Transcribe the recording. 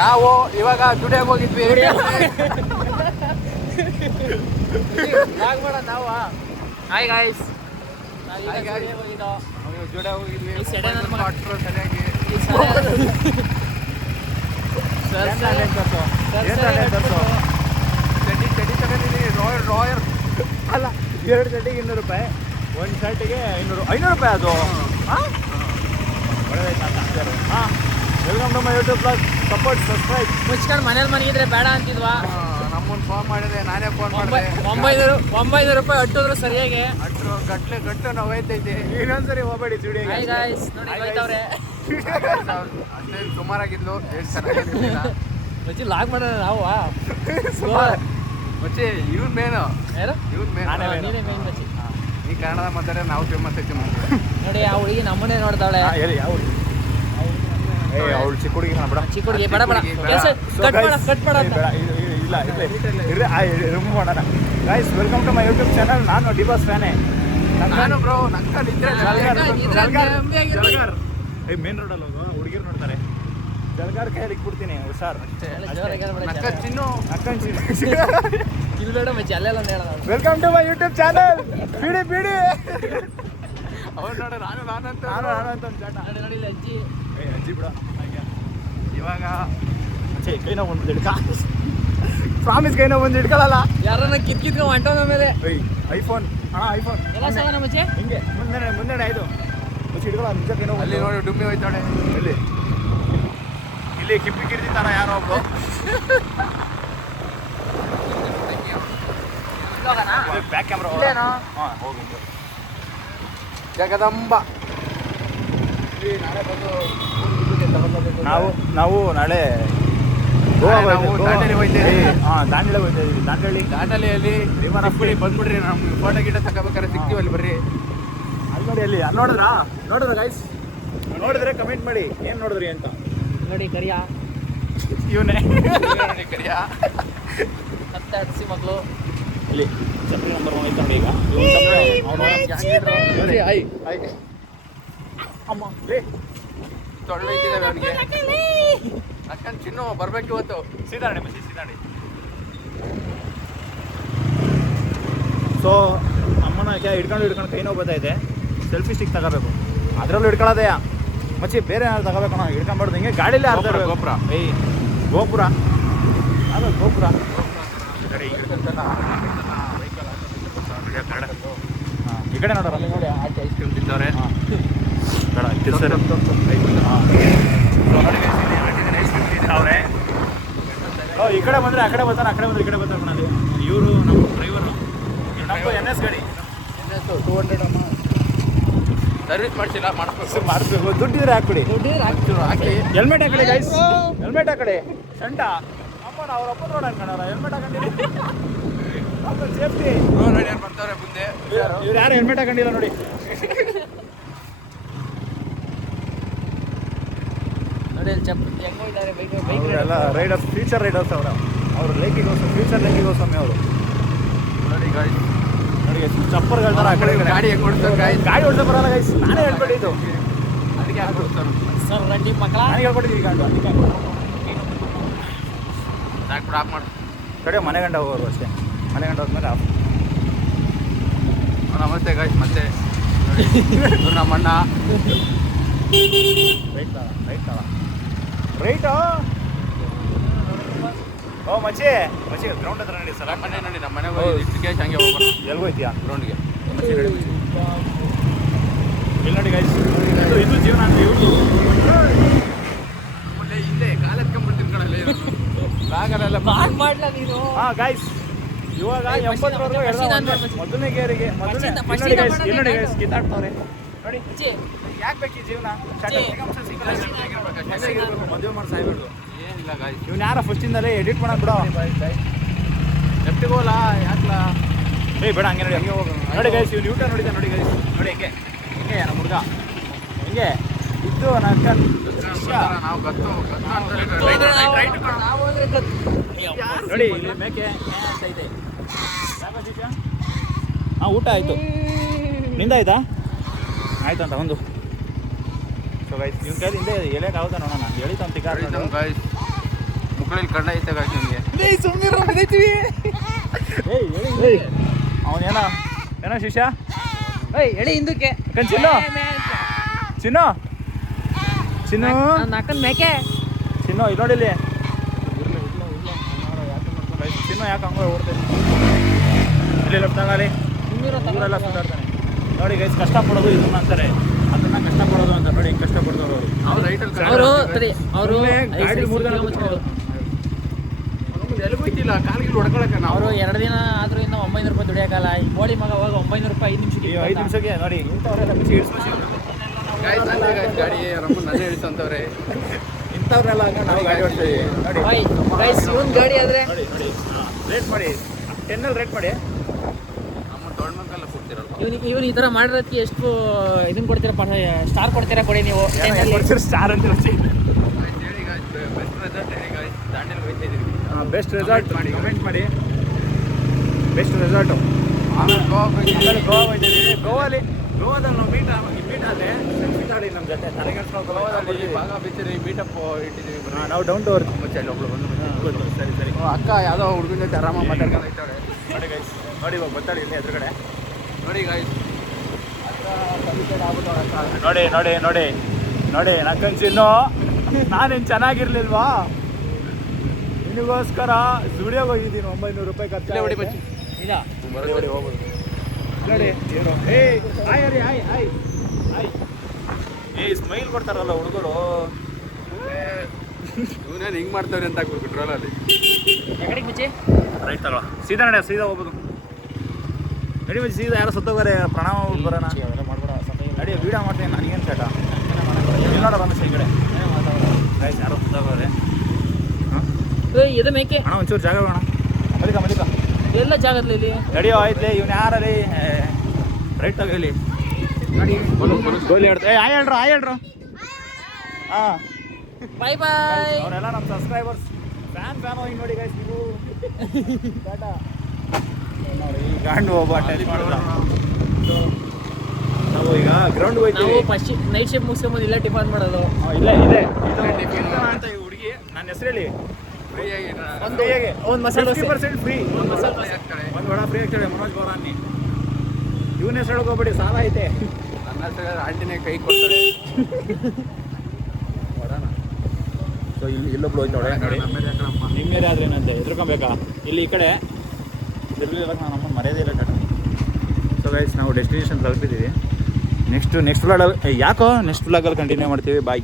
ನಾವು ಇವಾಗ ದುಡಿಯೋಕೆ ಹೋಗಿದ್ವಿ. ನಾವು ಹಾಯ್ ಗಾಯ್ಸ್, ದುಡಿಯೋಕೆ ಹೋಗಿದ್ವಿ. ಸರಿಯಾಗಿ ಚಡ್ಡಿ ತಗೊಂಡಿದ್ದೀನಿ. ರಾಯರ್ ಅಲ್ಲ, 2 ಚಡ್ಡಿಗೆ 200 ರೂಪಾಯಿ, 1 ಶರ್ಟಿಗೆ 500 ರೂಪಾಯಿ. ಅದು ಒಳ್ಳೆದಾಯ್ತು. ಹಾಂ, welcome to my YouTube blog. Support, subscribe. ಮುಚ್ಕೊಂಡು ಮನೇಲಿ ಮನಗಿದ್ರೆ ಬೇಡ ಅಂತಿದ್ವಾ. ನಮ್ಮನ್ನು ಫೋನ್ ಮಾಡಿದೆ, ನಾನೇ ಫೋನ್ ಮಾಡಿದೆ. 900 ರೂಪಾಯಿ ಅಟ್ಟಿದ್ರು ಸರಿಯಾಗಿ. ಗಟ್ಟು ನಾವು ಹೋಯ್ತೈತಿ. ಇನ್ನೊಂದ್ಸರಿ ಹೋಗ್ಬೇಡಿ ಸ್ಟುಡಿಯೋಗೆ. ಹಾಯ್ ಗಾಯ್ಸ್, ನೋಡಿ ಹೋಯ್ತವ್ರೆ. ಅಷ್ಟೇ ಸುಮಾರಾಗಿದ್ಲು, ಎಷ್ಟು ಚೆನ್ನಾಗಿರ್ಲಿಲ್ಲ. ಮಚ್ಚಿ ಲಾಗ್ ಮಾಡೋಣ ನಾವು. ಮಚ್ಚಿ ಇವ್ನು ಮೇನು, ಯಾರು ಇವ್ನು ಮೇನು. ನೀನೇ ಮೇನ್ ಮಚ್ಚಿ. ಈ ಕನ್ನಡ ಮಾತಾಡಿದ್ರೆ ನಾವು ಫೇಮಸ್ ಐತಿ. ನೋಡಿ ಆ ಹುಡುಗಿ ನಮ್ಮನ್ನೇ ನೋಡ್ತಾವಳೆ. ಯಾವ ಅವಳು ಚಿಕ್ಕ ಹುಡುಗಿ ಬಿಡ. ಚಿಕ್ಕ ಹುಡುಗಿ ಬೇಡ ಬೇಡ ಕೆಲಸ ಕಟ್ ಮಾಡ ಇಲ್ಲ ರಿಮೂವ್ ಮಾಡೋಣ. Guys, welcome to my YouTube channel. ನಾನು ಡಿಬಾಸ್ ಫ್ಯಾನೇ. ನಾನು ಬ್ರೋ ನಂಗೆ ಮೇನ್ ರೋಡಲ್ಲಿ ಹೋಗು, ಹುಡುಗಿರು ನೋಡ್ತಾರೆ. ಜಲ್ಗಾರ್ ಕೈಯಲ್ಲಿ ಇಟ್ಬಿಡ್ತೀನಿ, ಹುಷಾರ್. ಬೇಡ ಮಚ್ಚಿ, ಅಲ್ಲೆಲ್ಲ ಹೇಳ. Welcome to my YouTube channel. ಬಿಡಿ ಅವ್ರು ನೋಡ, ನಾನಂತ ನೋಡಿ ಅಜ್ಜಿ. ಅಜ್ಜಿ ಬಿಡ. ಇವಾಗ ಕೈನೋ ಒಂದು ಹಿಡ್ಕ, ಪ್ರಾಮಿಸ್ ಕೈನೋ ಒಂದು ಹಿಡ್ಕೊಳ್ಳಲ್ಲ. ಯಾರನ್ನ ಕಿತ್ಕೊಂಡು ಹೊಂಟೋದ ಮೇಲೆ. ಐಫೋನ್ ಐಫೋನ್ ಎಲ್ಲ ಸಾಗನ ಮಚ್ಚಿ. ಹಿಂಗೆ ಮುಂದೆ ಆಯ್ತು. ಮುಚ್ಚಿ ಹಿಡ್ಕೊಳ್ಳೋ ನಿಜ ಕೈನೋ. ಅಲ್ಲಿ ನೋಡಿ ಡುಮ್ಮಿ ಹೋಯ್ತಾಳೆ. ಇಲ್ಲಿ ಕಿಪ್ಪಿ ಕಿರ್ದಿತ್ತಾರ ಯಾರೋ ಒಬ್ರು. Back camera. ಹಾಂ, ಹೋಗಿ. ಜಗದಂಬ ನಾವು ನಾಳೆ ದಾಂಡೇಲಿ ಹೋಗ್ತೇವೆ. ದಾಂಡೇಲಿ ಹೋಗ್ತಾ ಇದೀವಿ. ದಾಂಡೇಲಿಯಲ್ಲಿ ಸಿಕ್ಬಿಡಿ, ಬಂದ್ಬಿಡ್ರಿ. ನಮ್ಗೆ ಫೋಟೋ ಗಿಡ ತಗೋಬೇಕಾದ್ರೆ ಸಿಗ್ತೀವಿ ಅಲ್ಲಿ. ಬರ್ರಿ ಅಲ್ಲಿ ನೋಡಿ, ಅಲ್ಲಿ ನೋಡಿದ್ರ ಗೈಸ್? ನೋಡಿದ್ರೆ ಕಮೆಂಟ್ ಮಾಡಿ ಏನು ನೋಡಿದ್ರಿ ಅಂತ. ನೋಡಿ ಕರಿಯ ಇವನೇ ಕರಿಯ 10 ಹಸಿ ಮಕ್ಕಳು. ಇಲ್ಲಿ ಚಪ್ರಿ ನಂಬರ್ 1 ಐತೆ ಈಗ. ಅಮ್ಮ ತೊಳ್ಳೈತಿದ್ದಾವೆ ಅವನಿಗೆ. ಅಕ್ಕನ್ ಚಿನ್ನು ಬರ್ಬೇಕು ಇವತ್ತು. ಸೀದಾಡಿ. ಸೊ ಅಮ್ಮನ ಹಿಡ್ಕೊಂಡು ಕೈ ನೋವು ಬರ್ತಾಯಿದೆ. ಸೆಲ್ಫಿ ಸ್ಟಿಕ್ ತಗೋಬೇಕು, ಅದರಲ್ಲೂ ಹಿಡ್ಕೊಳ್ಳೋದೆಯಾ ಮಚ್ಚಿ. ಬೇರೆ ಯಾರು ತಗೋಬೇಕು, ನಾವು ಹಿಡ್ಕೊಂಬಾರ್ದು. ಹಿಂಗೆ ಗಾಡೀಲಿ ಆಡ್ತಾರೆ. ಗೋಪುರ ಗೋಪುರ ಅದು ಗೋಪುರ. ಈ ಕಡೆ ನೋಡೋಣ. ನೋಡಿ ಆಚೆ ಐಸ್ ಕ್ರೀಮ್ ತಿಂತವ್ರೆ. ಬೇಡ ತಿರ್ಸರು. ಈ ಕಡೆ ಬಂದರೆ ಆ ಕಡೆ ಬರ್ತಾನೆ, ಆ ಕಡೆ ಬಂದರೆ ಈ ಕಡೆ ಬರ್ತಾರೆ ಅನ್ನೋದು. ಇವರು ನಮ್ಮ ಡ್ರೈವರು. ನಮ್ಮ NS ಗಾಡಿ. NS 200 ಅಮ್ಮ. ಸರ್ವಿಸ್ ಮಾಡಿಸಿಲ್ಲ, ಮಾಡಿಸ್ಬೇಕು. ದುಡ್ಡಿದ್ರೆ ಹಾಕ್ಬಿಡಿ. ಹಾಕಿ. ಹೆಲ್ಮೆಟ್ ಹಾಕಡಿ ಗೈಸ್, ಹೆಲ್ಮೆಟ್ ಹಾಕಡಿ. ಸಂಟ ಅಮ್ಮ, ಅವ್ರ ಅಪ್ಪ ನೋಡ ಅನ್ಕೊಂಡವ್ರ. Helmet ಹಾಕೊಂಡಿರಿ, safety. ನೋಡಿ ಯಾರು ಬರ್ತಾರೆ ಮುಂದೆ. ಇವ್ರು ಯಾರು ಹೆಲ್ಮೆಟ್ ಹಾಕೊಂಡಿಲ್ಲ ನೋಡಿ. ನೋಡಿ ಅಲ್ಲಿ ಹೆಂಗ್ ಹೋಗಿದ್ದಾರೆ ಬೈಕ್. ಎಲ್ಲ ರೈಡರ್ಸ್, ಫ್ಯೂಚರ್ ರೈಡರ್ಸ್ ಅವರು ಲೈಕಿಗೋಸ್ಕರ, ಫ್ಯೂಚರ್ ಲೈಕಿಗೋಸ್ಕರ ಅವರು. ನೋಡಿ ಗಾಡಿ ಚಪ್ಪರ್ಗಳ ಥರ ಆ ಕಡೆ ಗಾಡಿ ಹೆಂಗೆ ಓಡಿಸ್ತಾರೆ. ಗಾಡಿ ಓಡಿಸ ಬರಲ್ಲ ಗೈಸ್. ನಾನೇ ಹೇಳ್ಕೊಟ್ಟಿದ್ದು. ಅದಕ್ಕೆ ಯಾಕೆ ಓಡಿಸ್ತಾರೆ ಸರ್ ರಂಡಿ ಮಕ್ಕಳ. ನನಗೆ ಹೇಳ್ಕೊಟ್ಟಿದ್ದೀವಿ ಗಂಡು. ಅದಕ್ಕೆ ಸಾಕು ಬಿಡು, ಆಫ್ ಮಾಡಿ. ಕಡೆ ಮನೆ ಗಂಡ ಹೋಗೋರು ಅಷ್ಟೇ. ಮನೆ ಗಂಡ ಹೋದ್ಮೇಲೆ ಆಫ್. ನಮಸ್ತೆ ಗಾಯ್ಸ್. ಮತ್ತೆ ಇವ್ರು ನಮ್ಮ ಅಣ್ಣ. ರೈಟಾ. ಓ ಮಚ್ಚಿ ಗ್ರೌಂಡ್ ಹತ್ರ ನಡಿ ಸರ್. ಮನೆ ನೋಡಿ, ನಮ್ಮ ಮನೆಗೆ ಹೋಗಿ ಕ್ರಿಕೆಟ್ ಹಂಗೆ ಹೋಗೋಣ. ಎಲ್ಲಿ ಹೋಯ್ತೀಯಾ? ಗ್ರೌಂಡ್ಗೆ. ಇಲ್ಲಿ ನೋಡಿ ಗೈಸ್, ಇದು ಜೀವನ ಅಂತ ಇವ್ರು. ಹಿಂದೆ ಕಾಲ ಎತ್ಕೊಂಡ್ಬಿಡ್ತೀನಿ ಕಣಲ್ಲಿ. ಬ್ಯಾಗಲ್ಲೆಲ್ಲ ಮಾಡ್ಲಾ ನೀನು. ಹಾಂ ಗೈಸ್, ಇವಾಗ 80 ಮೊದಲನೇ ಗೇರಿಗೆ ನೋಡಿ ಗೈಸ್ ಕಿತ್ತಾಡ್ತವ್ರೆ ನೋಡಿ. ಯಾಕೆ ಬೇಕು ಈ ಜೀವನ? ಮದುವೆ ಮಾಡಿ ಸಾಯ್ಬಿಡ್ದು. ಏನಿಲ್ಲ ಗಾಯ್ಸ್, ಇವ್ನು ಯಾರ ಫಸ್ಟಿಂದಲೇ ಎಡಿಟ್ ಮಾಡೋದು ಬಿಡೋ. ಲೆಫ್ಟಿಗೆ ಹೋಗಲ್ಲ, ಯಾಕಲ್ಲ? ಬೇಡ ಹಂಗೆ ನೋಡಿ, ಹಂಗೆ ಹೋಗೋಣ ನೋಡಿ ಗೈಸ್. ಇವ್ನು ಯೂಟ ನೋಡಿದ್ದೆ ನೋಡಿ ಗೈಸ್. ನೋಡಿ ಹಿಂಗೆ ನಮ್ಮ ಹುಡುಗ ಹಿಂಗೆ ಇದ್ದು ನಾವು ಗತ್ತು ನೋಡಿ. ಇಲ್ಲಿ ಮೇಕೆ ಐತೆ. ಹಾಂ, ಊಟ ಆಯಿತು. ನಿಂದಾಯ್ತಾ? ಆಯ್ತು ಅಂತ ಒಂದು. ಸೊ ಗೈಸ್, ಇವ್ನ ಕೈಲಿ ಹಿಂದೆ ಎಳೆಯೋಕೆ ಆಗುತ್ತಾ ನೋಡೋಣ. ಎಳಿತಾನೆ ತಿಕ್ಕ. ಮಕ್ಕಳಲ್ಲಿ ಕಂಡ ಐತೆ ಗಾಯ್ಸ್ ನಿಮಗೆ. ಅವನೇನೋ ಏನೋ ಶಿಷ್ಯ ಎಳಿ ಹಿಂದಕ್ಕೆ ಚಿನ್ನು ಚಿನ್ನು ಚಿನ್ನು ನಾಲ್ಕನ್ ಮೇಕೆ ಚಿನ್ನು ಇಲ್ಲಿ ನೋಡಿಲ್ಲಿ ಚಿನ್ನು ಯಾಕೆ ಹಂಗೆ ಓಡ್ತೇನೆ ಇಲ್ಲಿ ಲೆಫ್ಟ್ ಆಗಲಿ ಊರೆಲ್ಲ ಸುತ್ತಾಡ್ತಾನೆ ನೋಡಿ ಗೈಸ್ ಕಷ್ಟಪಡೋದು ಇದನ್ನ ಅಂತಾರೆ ಅದನ್ನ ಕಷ್ಟಪಡೋದು ಅಂತ ನೋಡಿ ಹೆಂಗೆ ಕಷ್ಟಪಡ್ತಾರೆ ಅವರು ನಾವು ರೈಟಲ್ಲಿ ಅವರು ಗಾಡಿ 3 ದಿನ ಎಲ್ಲಿಗೋಯ್ತಿಲ್ಲ ಕಾಲಿಗೆ ಹೊಡ್ಕೊಳಕ ನಾವು. ಅವರು 2 ದಿನ ಆದ್ರೂ ಇನ್ನು 900 ರೂಪಾಯಿ ದುಡಿಯೋಕ್ಕಲ್ಲ. ಈ ಗೋಳಿ ಮಗ ಅವಾಗ 900 ರೂಪಾಯಿ 5 ನಿಮಿಷಕ್ಕೆ 5 ನಿಮಿಷಕ್ಕೆ ನೋಡಿ ಇಂಥವ್ರೆಲ್ಲ ಬಿಸಿ ಇಳಿಸ್ಬಿಸಿ ಗಾಯ್ಸ್ ಅಂದ್ರೆ ಗಾಯ್ಸ್ ಗಾಡಿ ರಮ್ಮ ನನ್ನ ಇಳಿಸಂತವ್ರೆ. ಇಂಥವ್ರೆಲ್ಲ ಹಂಗೆ ನಾವು ಗಾಡಿ ಓಡ್ತೀವಿ ನೋಡಿ ಗೈಸ್ ಇವನ್ ಗಾಡಿ ಆದ್ರೆ ನೋಡಿ ನೋಡಿ ರೇಟ್ ಮಾಡಿ 10 ರೇಟ್ ಮಾಡಿ ನಮ್ಮ ದೊಡ್ಡ ಮಕ್ಕಳೆಲ್ಲ ಕೊಡ್ತಿರಲ್ಲ. ಇವನ್ ಈ ತರ ಮಾಡಿರೋದಕ್ಕೆ ಎಷ್ಟು ಇದನ್ನ ಕೊಡ್ತೀರಾ ಸ್ಟಾರ್ ಕೊಡ್ತೀರಾ ಕೊಡಿ ನೀವು 10 ಅಲ್ಲಿ. ಸ್ಟಾರ್ ಅಂತ ಹೇಳಿ ಗಾಯ್ಸ್ ಬೆಸ್ಟ್ ರೆಸಾರ್ಟ್ ಹೇಳಿ ಗಾಯ್ಸ್. ದಾಂಡೇಲಿ ಹೋಗ್ತಾ ಇದೀವಿ. ಬೆಸ್ಟ್ ರೆಸಾರ್ಟ್ ಮಾಡಿ ಕಮೆಂಟ್ ಮಾಡಿ ಬೆಸ್ಟ್ ರೆಸಾರ್ಟು ಆಮೇಲೆ ಗೋವಾ ಆಮೇಲೆ ಗೋವಾ ಹೋಗ್ತಿದ್ದೀವಿ ಗೋವಾದಲ್ಲಿ ನಾವು ಮೀಟ್ ಆದರೆ ಮಾತಾಡಿ ನಮ್ಮ ಜೊತೆ ಗೋವಾದಲ್ಲಿ ಭಾಗ ಬಿಚ್ಚರಿ ಮೀಟಪ್ ಇಟ್ಟಿದ್ದೀವಿ. ನಾವು ಡೌನ್ ಟು ಅರ್ತ್ ಮುಚ್ಚಲ್ಲಿ ಒಬ್ಳು ಬಂದು ಸರಿ ಸರಿ ಅಕ್ಕ ಯಾವುದೋ ಹುಡುಗನ ಜೊತೆ ಆರಾಮಾಗಿ ಮಾತಾಡ್ಕೊಂಡು ಹೋಗ್ತಾಳೆ. ನೋಡಿ ಗೈಸ್ ನೋಡಿ ಇವಾಗ ಬರ್ತಾಳೆ ಇಲ್ಲಿ ಎದುರುಗಡೆ ನೋಡಿ ಗಾಯ್ಸ್ ನೋಡಿ ನೋಡಿ ನೋಡಿ ನೋಡಿ ನಕ್ಕನ್ಸಿನ್ನು ನಾನೇನು ಚೆನ್ನಾಗಿರ್ಲಿಲ್ವಾ ನಿನಗೋಸ್ಕರ ಸ್ಟುಡಿಯೋಗೆ ಹೋಗಿದ್ದೀನಿ 900 ರೂಪಾಯಿ ಖರ್ಚು ಹೊಡಿ ಬಚ್ಚಿ ಇಲ್ಲ ಹೊಡಿ ಹೋಗ್ಬೋದು ನೋಡಿ ಏನು ಏಯ್ ಹಾಯ್ ಅರಿ ಹಾಯ್ ಹಾಯ್ ಹಾಯ್ ಏಯ್ ಸ್ಮೈಲ್ ಕೊಡ್ತಾರಲ್ಲ ಹುಡುಗರು ಇವನೇನು ಹಿಂಗೆ ಮಾಡ್ತಾವ್ರೆ ಅಂತ ಹಾಕ್ಬೇಕು ಟ್ರೋಲಲ್ಲಿ. ಎಕಡೆಗೆ ಬಿಚ್ಚಿ ರೈಟ್ ತಗೊಳ ಸೀದಾ ನಡೆ ಸೀದಾ ಹೋಗ್ಬೋದು ನಡಿ ಬಜ್ಜಿ ಸೀದಾ ಯಾರೋ ಸತ್ತೋಗಾರೆ ಪ್ರಣಾಮ ಮಾಡ್ಬಿಟ್ಟು ಬರೋಣ ನಡಿ ವೀಡಿಯೋ ಮಾಡ್ತೀನಿ ನನಗೇನು ಚಟ ನೋಡ ಬಂದ ಈ ಕಡೆ ರೈಟ್ ಯಾರೋ ಸತ್ತೋಗಾರೆ ಇದು ಮೇಕೆ ಅಣ್ಣ ಒಂಚೂರು ಜಾಗ ಬೇಡ ಮಲಿಕ ಮಲಿಕ ಎಲ್ಲ ಜಾಗದಲ್ಲಿ ಇಲ್ಲಿ ನಡಿಯೋ ಆಯ್ತಲೇ ಇವ್ನು ಯಾರಲ್ಲಿ ರೈಟ್ ತಗೊಳ್ಳಿ ನೋಡಿ ಗೋಲಿ ಹೇಳ್ತಾ ಆಯ್ ಹೇಳ್ರು ಹಾಂ ಬಾಯ್ ಬಾಯ್. ಅವರೆಲ್ಲ ನಮ್ಮ ಸಬ್ಸ್ಕ್ರೈಬರ್ಸ್ ಫ್ಯಾನ್ ಹೋಗಿ ನೋಡಿ ಗೈಸ್ ನೀವು ಟಾಟಾ ನೋಡಿ ಈ ಗಾಂಡು ಒಬ್ಬ ಟೆಲಿಫ್ ಮಾಡಿಲ್ಲ ನಾವು ಈಗ ಗ್ರೌಂಡ್ ನಾವು ಹೋಗ್ತೀವಿ ಫಸ್ಟ್ ನೈಟ್ ಶಿಫ್ಟ್ ಮುಗಿಸ್ಕೊಂಬಂದು ಇಲ್ಲ ಟಿಫನ್ ಮಾಡೋದು. ಇಲ್ಲೇ ಇದೆ ಇದು ಅಂತ ಈ ಹುಡುಗಿ ನನ್ನ ಹೆಸರು ಹೇಳಿ ಫ್ರೀಯಾಗಿ ಒಂದು ಒಂದು ಮಸಾಲೆ ದೋಸೆ 50% ಫ್ರೀ ಒಂದು ಮಸಾಲೆ ದೋಸೆ ಆಗ್ತಾಳೆ. ಒಂದು ವಡ ಫ್ರೀ ಆಗ್ತಾಳೆ ಮನೋಜ್ ಗೌರಾನಿ ಇವನ ಹೆಸರು ಹೋಗ್ಬೇಡಿ ಸಾಲ ಐತೆ ನನ್ನ ಹತ್ರ ಆಂಟಿನೇ ಕೈ ಕೊಡ್ತಾಳೆ. ಸೊ ಇಲ್ಲಿ ಇಲ್ಲೊಬ್ಳು ಹೋಯ್ತಾಳೆ ನೋಡಿ ನಿಮ್ಮೇಲೆ ಆದ್ರೆ ಏನಂತೆ ಎದ್ರುಕೊಬೇಕಾ ಇಲ್ಲಿ ಈ ಕಡೆ ಇರಲಿಲ್ಲ ನಾನು ನಮ್ಮನ್ನು ಮರ್ಯಾದೆ ಟಾಟಾ. ಸೊ ಗೈಸ್ ನಾವು ಡೆಸ್ಟಿನೇಷನ್ ತಲುಪಿದ್ದೀವಿ. ನೆಕ್ಸ್ಟ್ ವ್ಲಾಗಲ್ಲಿ ಯಾಕೋ ನೆಕ್ಸ್ಟ್ ವ್ಲಾಗಲ್ಲಿ ಕಂಟಿನ್ಯೂ ಮಾಡ್ತೀವಿ. ಬಾಯ್.